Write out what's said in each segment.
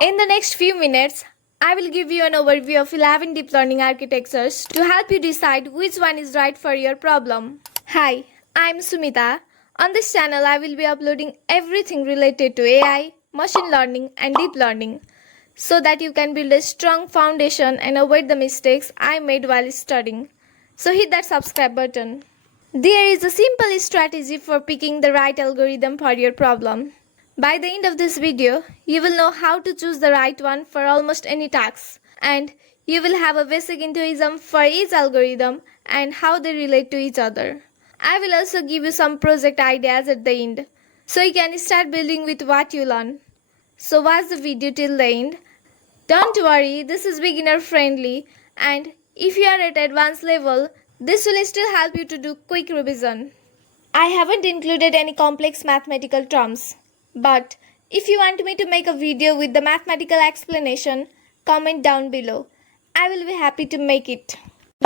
In the next few minutes, I will give you an overview of 11 deep learning architectures to help you decide which one is right for your problem. Hi, I'm Sumita. On this channel, I will be uploading everything related to AI, machine learning, and deep learning so that you can build a strong foundation and avoid the mistakes I made while studying. So hit that subscribe button. There is a simple strategy for picking the right algorithm for your problem. By the end of this video, you will know how to choose the right one for almost any task, and you will have a basic intuition for each algorithm and how they relate to each other. I will also give you some project ideas at the end, so you can start building with what you learn. So watch the video till the end. Don't worry, this is beginner friendly, and if you are at advanced level, this will still help you to do quick revision. I haven't included any complex mathematical terms, but if you want me to make a video with the mathematical explanation, comment down below. I will be happy to make it.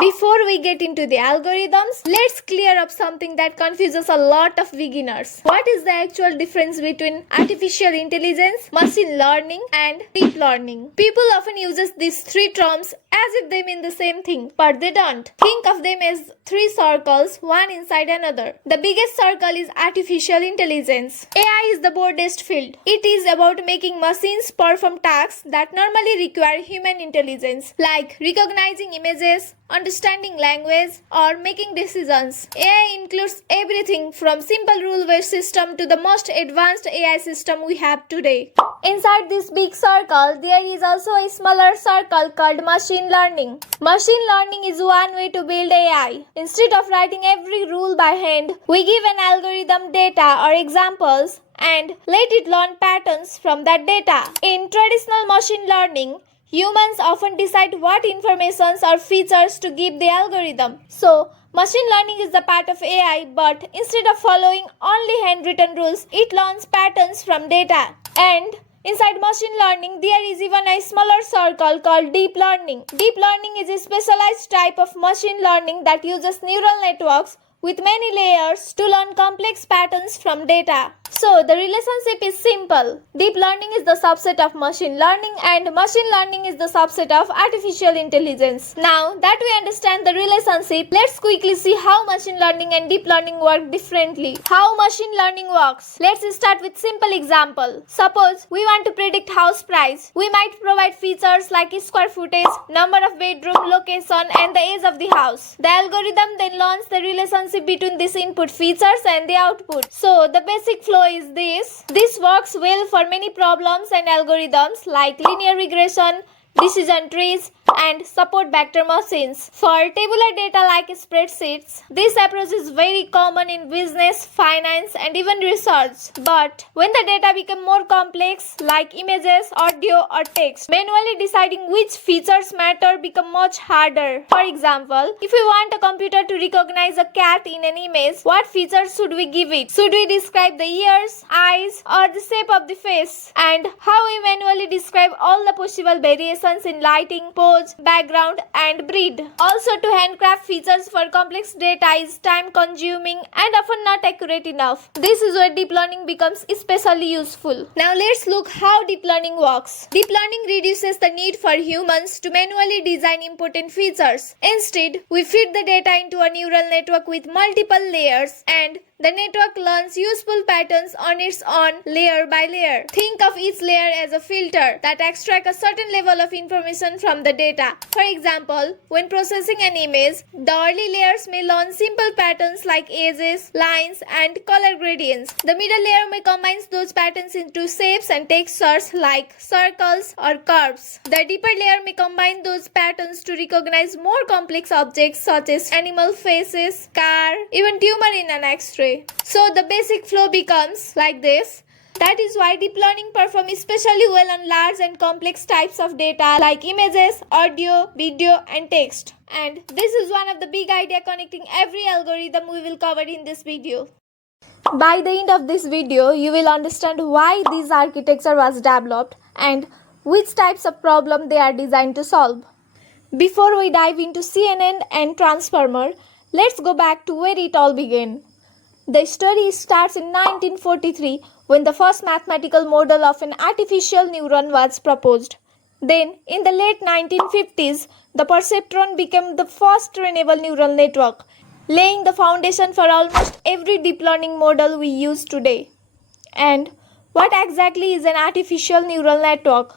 Before we get into the algorithms, let's clear up something that confuses a lot of beginners. What is the actual difference between artificial intelligence, machine learning, and deep learning? People often use these three terms as if they mean the same thing, but they don't. Think of them as three circles, one inside another. The biggest circle is artificial intelligence. AI is the broadest field. It is about making machines perform tasks that normally require human intelligence, like recognizing images, understanding language, or making decisions. AI includes everything from simple rule-based system to the most advanced AI system we have today. Inside this big circle, there is also a smaller circle called machine learning. Machine learning is one way to build AI. Instead of writing every rule by hand, we give an algorithm data or examples and let it learn patterns from that data. In traditional machine learning, humans often decide what informations or features to give the algorithm. So, machine learning is the part of AI, but instead of following only handwritten rules, it learns patterns from data. And inside machine learning, there is even a smaller circle called deep learning. Deep learning is a specialized type of machine learning that uses neural networks with many layers to learn complex patterns from data. So, the relationship is simple. Deep learning is the subset of machine learning and machine learning is the subset of artificial intelligence. Now that we understand the relationship, let's quickly see how machine learning and deep learning work differently. How machine learning works. Let's start with simple example. Suppose we want to predict house price. We might provide features like square footage, number of bedroom, location, and the age of the house. The algorithm then learns the relationship between these input features and the output. So, the basic flow is this. This works well for many problems and algorithms like linear regression, decision trees, and support vector machines. For tabular data like spreadsheets, this approach is very common in business, finance, and even research. But when the data become more complex like images, audio, or text, manually deciding which features matter become much harder. For example, if we want a computer to recognize a cat in an image, what features should we give it? Should we describe the ears, eyes, or the shape of the face? And how we manually describe all the possible variations in lighting, pose, background, and breed. Also, to handcraft features for complex data is time consuming and often not accurate enough. This is where deep learning becomes especially useful. Now let's look how deep learning works. Deep learning reduces the need for humans to manually design important features. Instead, we feed the data into a neural network with multiple layers, and the network learns useful patterns on its own layer by layer. Think of each layer as a filter that extracts a certain level of information from the data. For example, when processing an image, the early layers may learn simple patterns like edges, lines, and color gradients. The middle layer may combine those patterns into shapes and textures like circles or curves. The deeper layer may combine those patterns to recognize more complex objects such as animal faces, car, even tumor in an X-ray. So the basic flow becomes like this. That is why deep learning performs especially well on large and complex types of data like images, audio, video, and text. And this is one of the big ideas connecting every algorithm we will cover in this video. By the end of this video, you will understand why this architecture was developed and which types of problem they are designed to solve. Before we dive into CNN and Transformer, let's go back to where it all began. The story starts in 1943 when the first mathematical model of an artificial neuron was proposed. Then, in the late 1950s, the perceptron became the first trainable neural network, laying the foundation for almost every deep learning model we use today. And what exactly is an artificial neural network?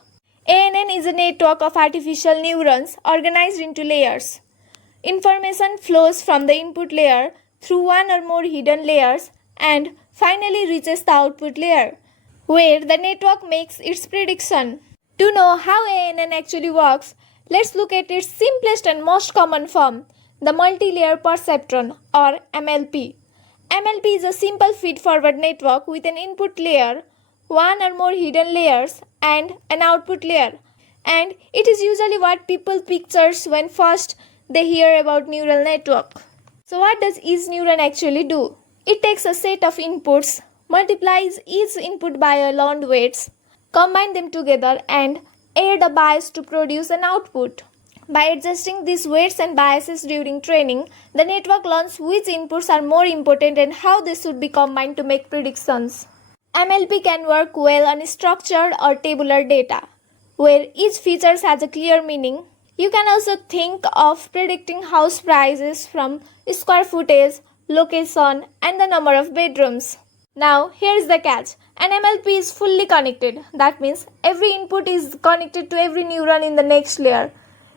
ANN is a network of artificial neurons organized into layers. Information flows from the input layer through one or more hidden layers and finally reaches the output layer, where the network makes its prediction. To know how ANN actually works, let's look at its simplest and most common form, the multi-layer perceptron or MLP. MLP is a simple feed-forward network with an input layer, one or more hidden layers, and an output layer. And it is usually what people picture when first they hear about neural network. So what does each neuron actually do? It takes a set of inputs, multiplies each input by a learned weights, combine them together and add a bias to produce an output. By adjusting these weights and biases during training, the network learns which inputs are more important and how they should be combined to make predictions. MLP can work well on structured or tabular data, where each feature has a clear meaning. You can also think of predicting house prices from square footage, location, and the number of bedrooms. Now, here is the catch. An MLP is fully connected. That means every input is connected to every neuron in the next layer.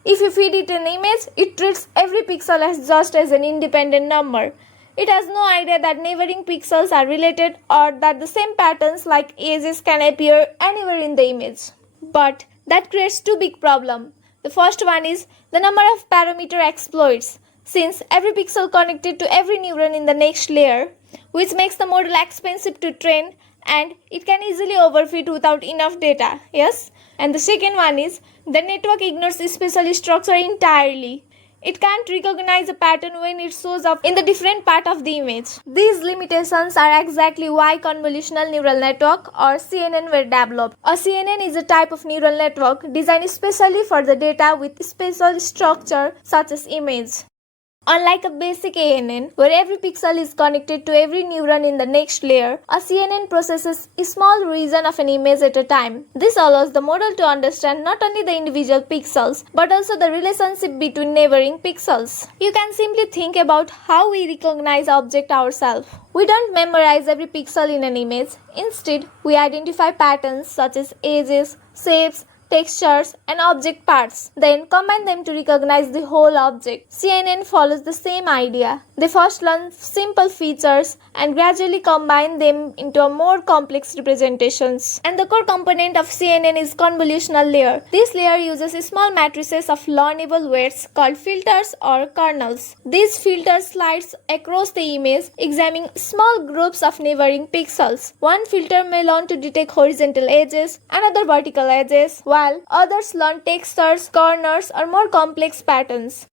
If you feed it an image, it treats every pixel as just as an independent number. It has no idea that neighboring pixels are related or that the same patterns like edges can appear anywhere in the image. But that creates two big problems. The first one is the number of parameter exploits, since every pixel connected to every neuron in the next layer, which makes the model expensive to train and it can easily overfit without enough data. Yes? And the second one is the network ignores spatial structure entirely. It can't recognize a pattern when it shows up in the different part of the image. These limitations are exactly why convolutional neural network or CNN were developed. A CNN is a type of neural network designed especially for the data with spatial structure such as image. Unlike a basic ANN, where every pixel is connected to every neuron in the next layer, a CNN processes a small region of an image at a time. This allows the model to understand not only the individual pixels, but also the relationship between neighboring pixels. You can simply think about how we recognize objects ourselves. We don't memorize every pixel in an image. Instead, we identify patterns such as edges, shapes, textures, and object parts, then combine them to recognize the whole object. CNN follows the same idea. They first learn simple features and gradually combine them into more complex representations. And the core component of CNN is convolutional layer. This layer uses small matrices of learnable weights called filters or kernels. These filters slides across the image, examining small groups of neighboring pixels. One filter may learn to detect horizontal edges, another vertical edges, while others learn textures, corners, or more complex patterns.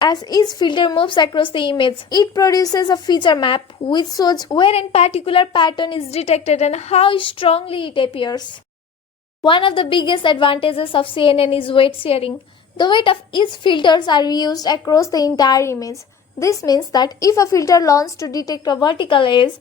As each filter moves across the image, it produces a feature map which shows where a particular pattern is detected and how strongly it appears. One of the biggest advantages of CNN is weight sharing. The weight of each filters are reused across the entire image. This means that if a filter learns to detect a vertical edge,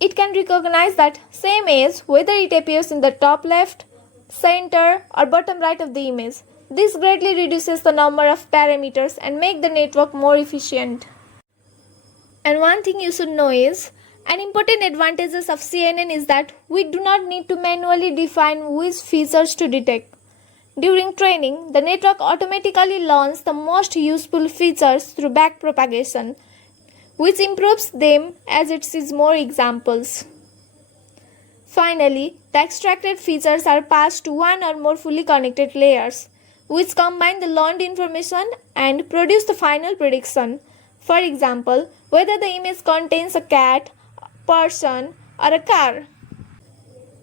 it can recognize that same edge whether it appears in the top left, center, or bottom right of the image. This greatly reduces the number of parameters and makes the network more efficient. And one thing you should know is, an important advantage of CNN is that we do not need to manually define which features to detect. During training, the network automatically learns the most useful features through backpropagation, which improves them as it sees more examples. Finally, the extracted features are passed to one or more fully connected layers, which combine the learned information and produce the final prediction. For example, whether the image contains a cat, person, or a car.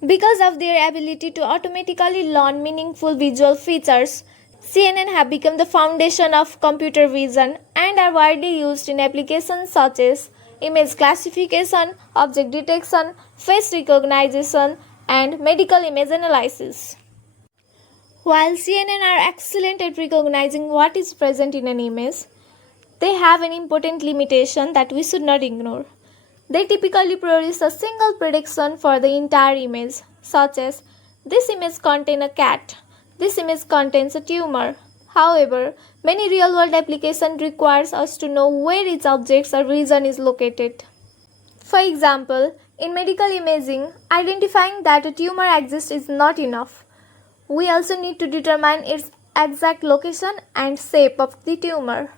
Because of their ability to automatically learn meaningful visual features, CNN have become the foundation of computer vision and are widely used in applications such as image classification, object detection, face recognition, and medical image analysis. While CNN are excellent at recognizing what is present in an image, they have an important limitation that we should not ignore. They typically produce a single prediction for the entire image, such as this image contains a cat, this image contains a tumor. However, many real-world applications requires us to know where each object or region is located. For example, in medical imaging, identifying that a tumor exists is not enough. We also need to determine its exact location and shape of the tumor.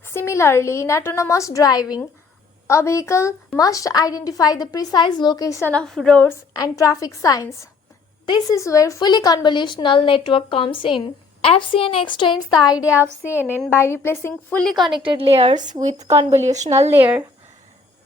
Similarly, in autonomous driving, a vehicle must identify the precise location of roads and traffic signs. This is where fully convolutional network comes in. FCN extends the idea of CNN by replacing fully connected layers with convolutional layer.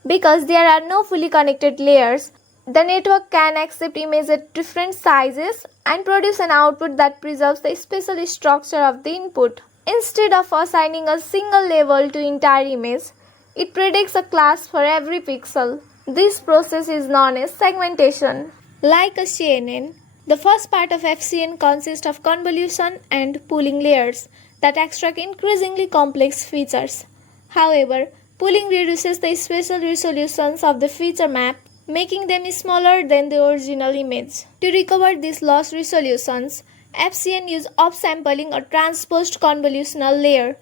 Because there are no fully connected layers, the network can accept images at different sizes and produce an output that preserves the spatial structure of the input. Instead of assigning a single label to entire image, it predicts a class for every pixel. This process is known as segmentation. Like a CNN, the first part of FCN consists of convolution and pooling layers that extract increasingly complex features. However, pooling reduces the spatial resolutions of the feature map, making them smaller than the original image. To recover these lost resolutions, FCN uses upsampling or transposed convolutional layer,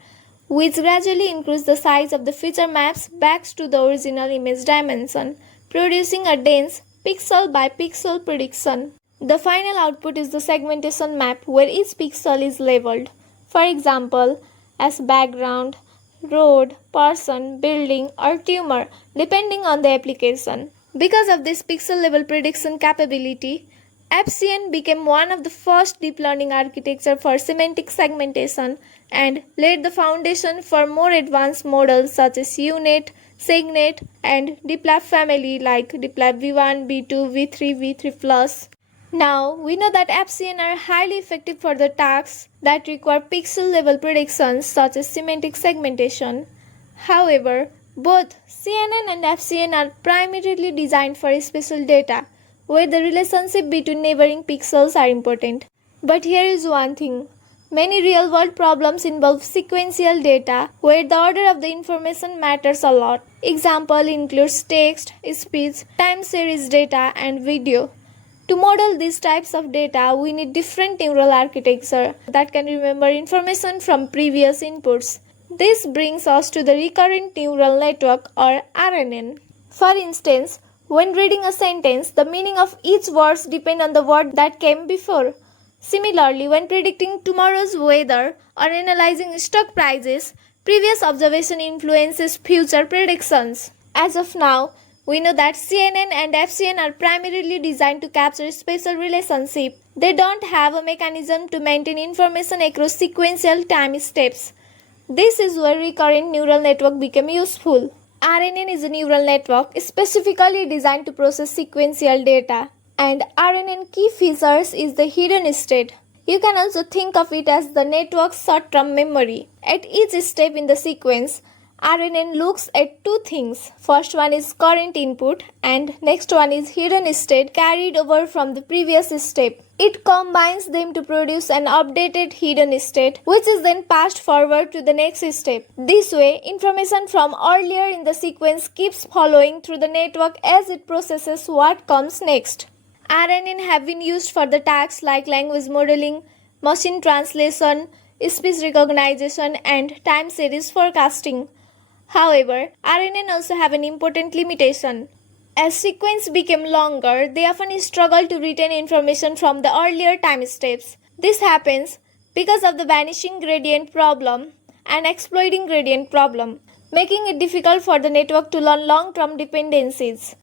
which gradually increase the size of the feature maps back to the original image dimension, producing a dense pixel by pixel prediction. The final output is the segmentation map where each pixel is labeled, for example, as background, road, person, building, or tumor, depending on the application. Because of this pixel level prediction capability, FCN became one of the first deep learning architecture for semantic segmentation and laid the foundation for more advanced models such as UNet, SegNet, and DeepLab family like DeepLab V1, V2, V3, V3+. Now, we know that FCN are highly effective for the tasks that require pixel-level predictions such as semantic segmentation. However, both CNN and FCN are primarily designed for spatial data, where the relationship between neighboring pixels are important. But here is one thing. Many real-world problems involve sequential data, where the order of the information matters a lot. Example includes text, speech, time series data, and video. To model these types of data, we need different neural architecture that can remember information from previous inputs. This brings us to the recurrent neural network or RNN. For instance, when reading a sentence, the meaning of each word depends on the word that came before. Similarly, when predicting tomorrow's weather or analyzing stock prices, previous observation influences future predictions. As of now, we know that CNN and FCN are primarily designed to capture spatial relationship. They don't have a mechanism to maintain information across sequential time steps. This is where recurrent neural network became useful. RNN is a neural network specifically designed to process sequential data, and RNN key features is the hidden state. You can also think of it as the network's short-term memory. At each step in the sequence, RNN looks at two things. First one is current input and next one is hidden state carried over from the previous step. It combines them to produce an updated hidden state which is then passed forward to the next step. This way, information from earlier in the sequence keeps following through the network as it processes what comes next. RNN have been used for the tasks like language modeling, machine translation, speech recognition, and time series forecasting. However, RNN also have an important limitation. As sequences become longer, they often struggle to retain information from the earlier time steps. This happens because of the vanishing gradient problem and exploiting gradient problem, making it difficult for the network to learn long-term dependencies.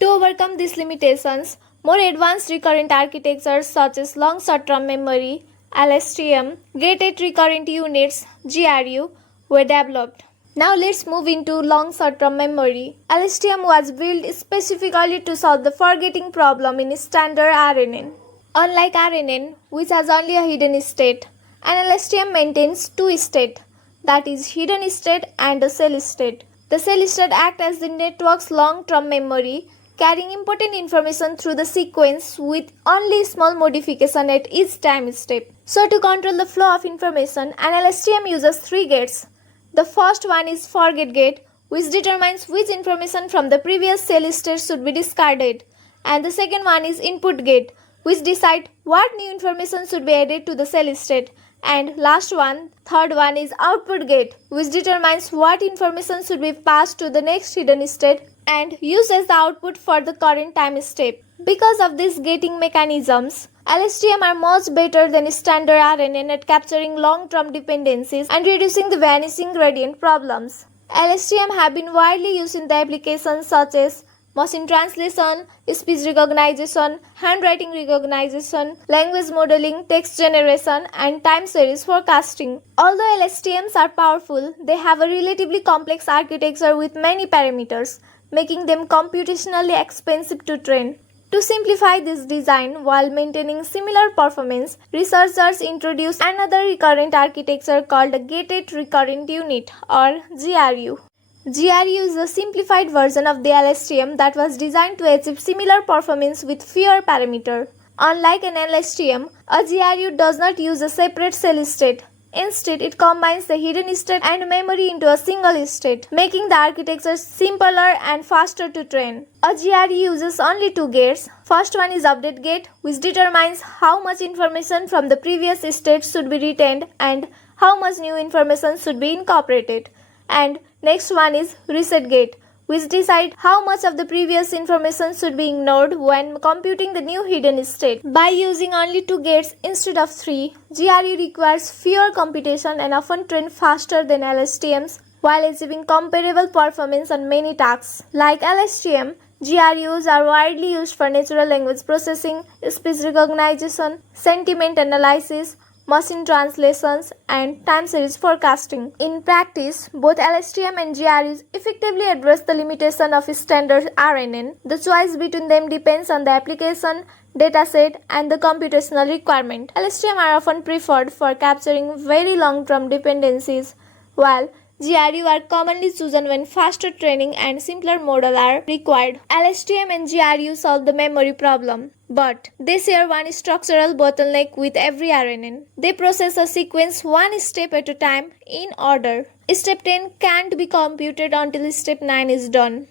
To overcome these limitations, more advanced recurrent architectures such as long short-term memory, LSTM, gated recurrent units, GRU, were developed. Now let's move into long short-term memory. LSTM was built specifically to solve the forgetting problem in standard RNN. Unlike RNN, which has only a hidden state, an LSTM maintains two states, that is hidden state and a shell state. The shell state acts as the network's long-term memory, carrying important information through the sequence with only small modification at each time step. So to control the flow of information, an LSTM uses three gates. The first one is forget gate, which determines which information from the previous cell state should be discarded. And the second one is input gate, which decide what new information should be added to the cell state. And last one, third one is output gate, which determines what information should be passed to the next hidden state and used as the output for the current time step. Because of these gating mechanisms, LSTM are much better than standard RNN at capturing long-term dependencies and reducing the vanishing gradient problems. LSTM have been widely used in the applications such as machine translation, speech recognition, handwriting recognition, language modeling, text generation, and time series forecasting. Although LSTMs are powerful, they have a relatively complex architecture with many parameters, making them computationally expensive to train. To simplify this design while maintaining similar performance, researchers introduced another recurrent architecture called a Gated Recurrent Unit or GRU. GRU is a simplified version of the LSTM that was designed to achieve similar performance with fewer parameters. Unlike an LSTM, a GRU does not use a separate cell state. Instead, it combines the hidden state and memory into a single state, making the architecture simpler and faster to train. A GRU uses only two gates. First one is update gate, which determines how much information from the previous state should be retained and how much new information should be incorporated. And next one is reset gate, which decides how much of the previous information should be ignored when computing the new hidden state. By using only two gates instead of three, GRU requires fewer computation and often train faster than LSTMs while achieving comparable performance on many tasks. Like LSTM, GRUs are widely used for natural language processing, speech recognition, sentiment analysis, machine translations, and time series forecasting. In practice, both LSTM and GRUs effectively address the limitation of standard RNN. The choice between them depends on the application, dataset, and the computational requirement. LSTM are often preferred for capturing very long-term dependencies, while GRU are commonly chosen when faster training and simpler models are required. LSTM and GRU solve the memory problem, but they share one structural bottleneck with every RNN. They process a sequence one step at a time in order. Step 10 can't be computed until step 9 is done.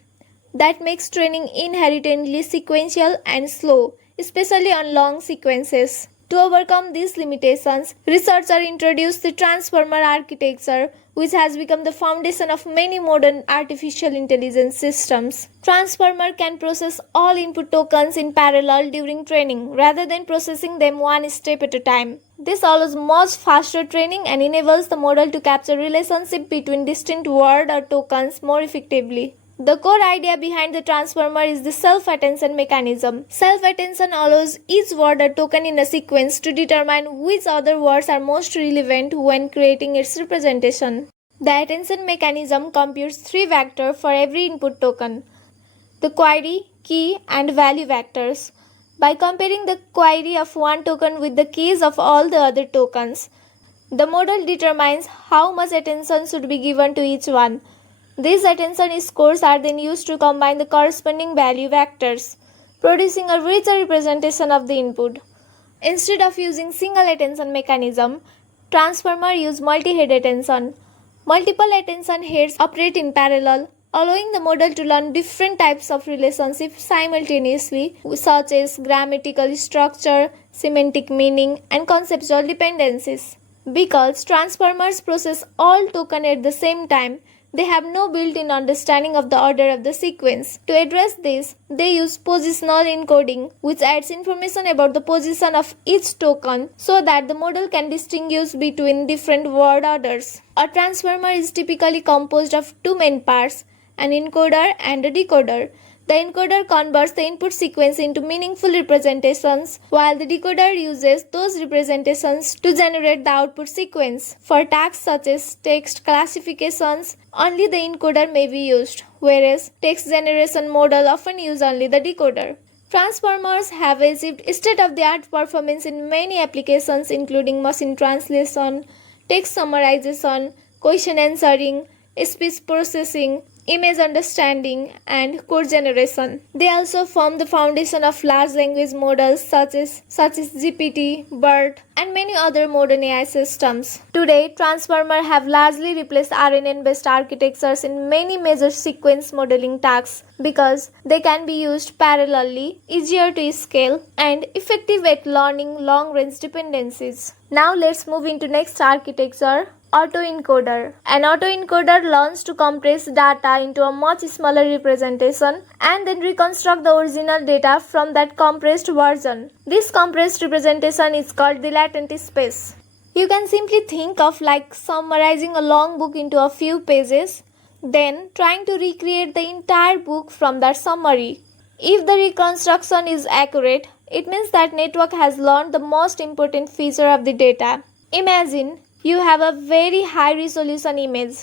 That makes training inherently sequential and slow, especially on long sequences. To overcome these limitations, researchers introduced the transformer architecture, which has become the foundation of many modern artificial intelligence systems. Transformer can process all input tokens in parallel during training, rather than processing them one step at a time. This allows much faster training and enables the model to capture relationship between distinct words or tokens more effectively. The core idea behind the transformer is the self-attention mechanism. Self-attention allows each word or token in a sequence to determine which other words are most relevant when creating its representation. The attention mechanism computes three vectors for every input token: the query, key, and value vectors. By comparing the query of one token with the keys of all the other tokens, the model determines how much attention should be given to each one. These attention scores are then used to combine the corresponding value vectors, producing a richer representation of the input. Instead of using single attention mechanism, transformer use multi-head attention. Multiple attention heads operate in parallel, allowing the model to learn different types of relationships simultaneously, such as grammatical structure, semantic meaning, and conceptual dependencies. Because transformers process all tokens at the same time, they have no built-in understanding of the order of the sequence. To address this, they use positional encoding, which adds information about the position of each token so that the model can distinguish between different word orders. A transformer is typically composed of two main parts, an encoder and a decoder. The encoder converts the input sequence into meaningful representations, while the decoder uses those representations to generate the output sequence. For tasks such as text classifications, only the encoder may be used, whereas text generation model often use only the decoder. Transformers have achieved state-of-the-art performance in many applications including machine translation, text summarization, question answering, speech processing, image understanding, and code generation. They also form the foundation of large language models such as GPT, BERT, and many other modern AI systems. Today, transformers have largely replaced RNN-based architectures in many major sequence modeling tasks because they can be used parallelly, easier to scale, and effective at learning long-range dependencies. Now let's move into next architecture, autoencoder. An autoencoder learns to compress data into a much smaller representation and then reconstruct the original data from that compressed version. This compressed representation is called the latent space. You can simply think of like summarizing a long book into a few pages, then trying to recreate the entire book from that summary. If the reconstruction is accurate, it means that network has learned the most important feature of the data. Imagine you have a very high resolution image.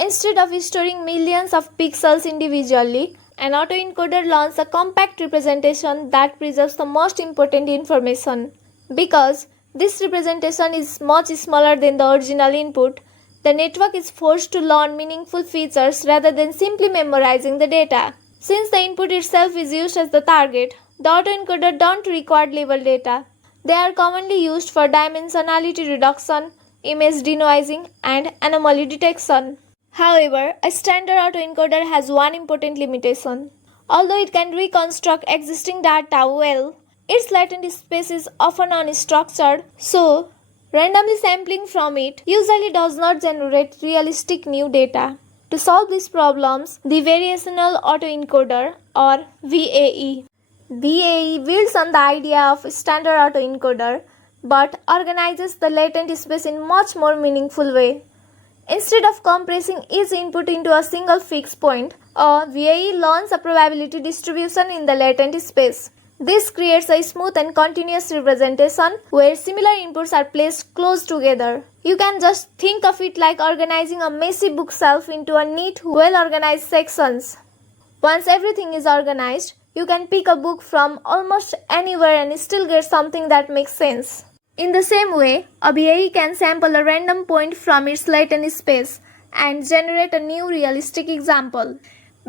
Instead of storing millions of pixels individually, an autoencoder learns a compact representation that preserves the most important information. Because this representation is much smaller than the original input, the network is forced to learn meaningful features rather than simply memorizing the data. Since the input itself is used as the target, the autoencoder don't record label data. They are commonly used for dimensionality reduction, image denoising, and anomaly detection. However, a standard autoencoder has one important limitation. Although it can reconstruct existing data well, its latent space is often unstructured, so randomly sampling from it usually does not generate realistic new data. To solve these problems, the Variational Autoencoder or VAE builds on the idea of standard autoencoder but organizes the latent space in much more meaningful way. Instead of compressing each input into a single fixed point, a VAE learns a probability distribution in the latent space. This creates a smooth and continuous representation where similar inputs are placed close together. You can just think of it like organizing a messy bookshelf into a neat, well-organized sections. Once everything is organized, you can pick a book from almost anywhere and still get something that makes sense. In the same way, a VAE can sample a random point from its latent space and generate a new realistic example.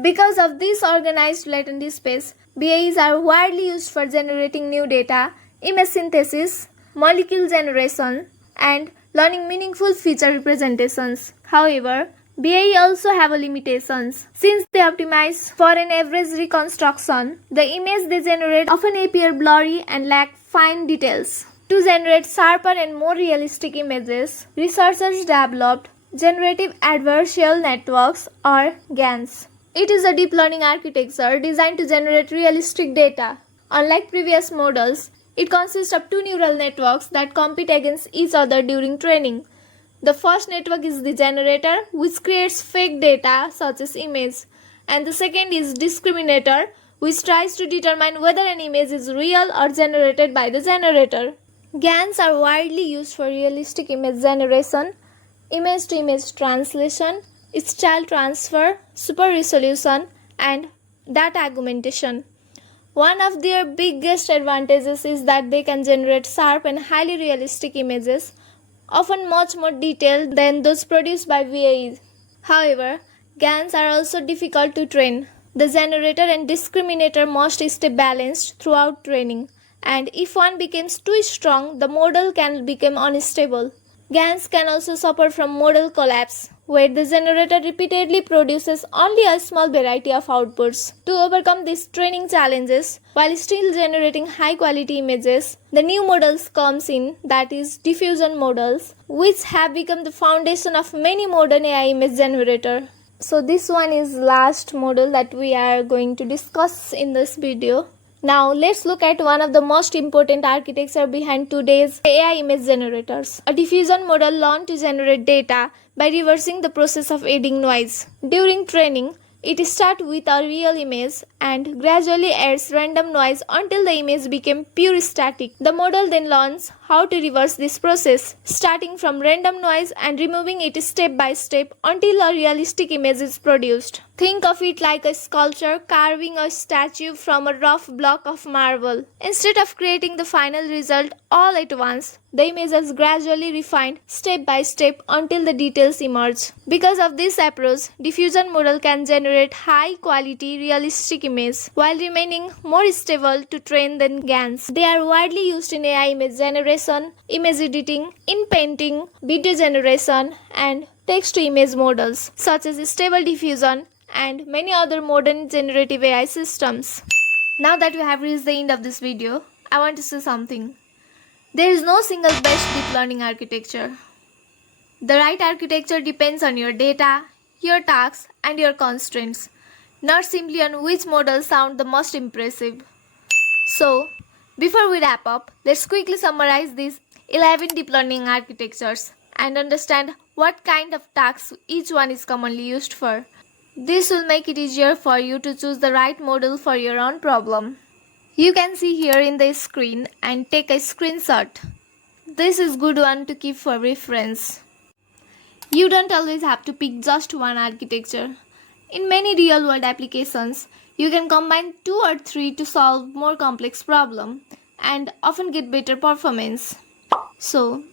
Because of this organized latent space, VAEs are widely used for generating new data, image synthesis, molecule generation, and learning meaningful feature representations. However, VAE also have limitations. Since they optimize for an average reconstruction, the image they generate often appear blurry and lack fine details. To generate sharper and more realistic images, researchers developed Generative Adversarial Networks or GANs. It is a deep learning architecture designed to generate realistic data. Unlike previous models, it consists of two neural networks that compete against each other during training. The first network is the generator, which creates fake data such as image, and the second is discriminator, which tries to determine whether an image is real or generated by the generator. GANs are widely used for realistic image generation, image-to-image translation, style transfer, super resolution, and data augmentation. One of their biggest advantages is that they can generate sharp and highly realistic images, often much more detailed than those produced by VAEs. However, GANs are also difficult to train. The generator and discriminator must stay balanced throughout training, and if one becomes too strong, the model can become unstable. GANs can also suffer from model collapse, where the generator repeatedly produces only a small variety of outputs. To overcome these training challenges, while still generating high-quality images, the new models comes in, that is diffusion models, which have become the foundation of many modern AI image generator. So this one is last model that we are going to discuss in this video. Now let's look at one of the most important architecture behind today's AI image generators. A diffusion model learns to generate data by reversing the process of adding noise. During training, it starts with a real image and gradually adds random noise until the image becomes pure static. The model then learns how to reverse this process, starting from random noise and removing it step by step until a realistic image is produced. Think of it like a sculptor carving a statue from a rough block of marble. Instead of creating the final result all at once, the image is gradually refined step by step until the details emerge. Because of this approach, diffusion model can generate high quality realistic images while remaining more stable to train than GANs. They are widely used in AI image generation, image editing, in painting, video generation, and text-to-image models such as Stable Diffusion and many other modern generative AI systems. Now that we have reached the end of this video, I want to say something. There is no single best deep learning architecture. The right architecture depends on your data, your tasks, and your constraints, not simply on which models sound the most impressive. So, before we wrap up, let's quickly summarize these 11 deep learning architectures and understand what kind of tasks each one is commonly used for. This will make it easier for you to choose the right model for your own problem. You can see here in the screen and take a screenshot. This is good one to keep for reference. You don't always have to pick just one architecture. In many real-world applications, you can combine 2 or 3 to solve more complex problems and often get better performance. So,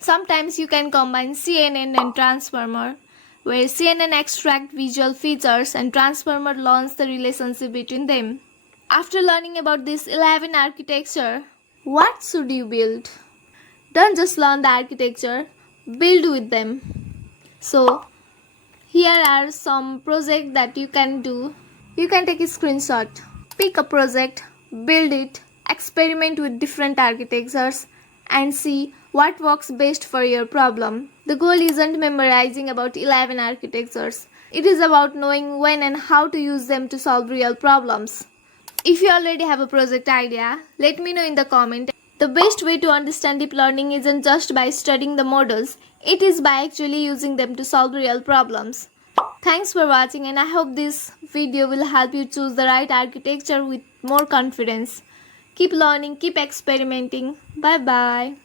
sometimes you can combine CNN and Transformer, where CNN extracts visual features and Transformer learns the relationship between them. After learning about this 11 architecture, what should you build? Don't just learn the architecture, build with them. So, here are some projects that you can do. You can take a screenshot, pick a project, build it, experiment with different architectures, and see what works best for your problem. The goal isn't memorizing about 11 architectures. It is about knowing when and how to use them to solve real problems. If you already have a project idea, let me know in the comment. The best way to understand deep learning isn't just by studying the models, it is by actually using them to solve real problems. Thanks for watching, and I hope this video will help you choose the right architecture with more confidence. Keep learning, keep experimenting. Bye bye.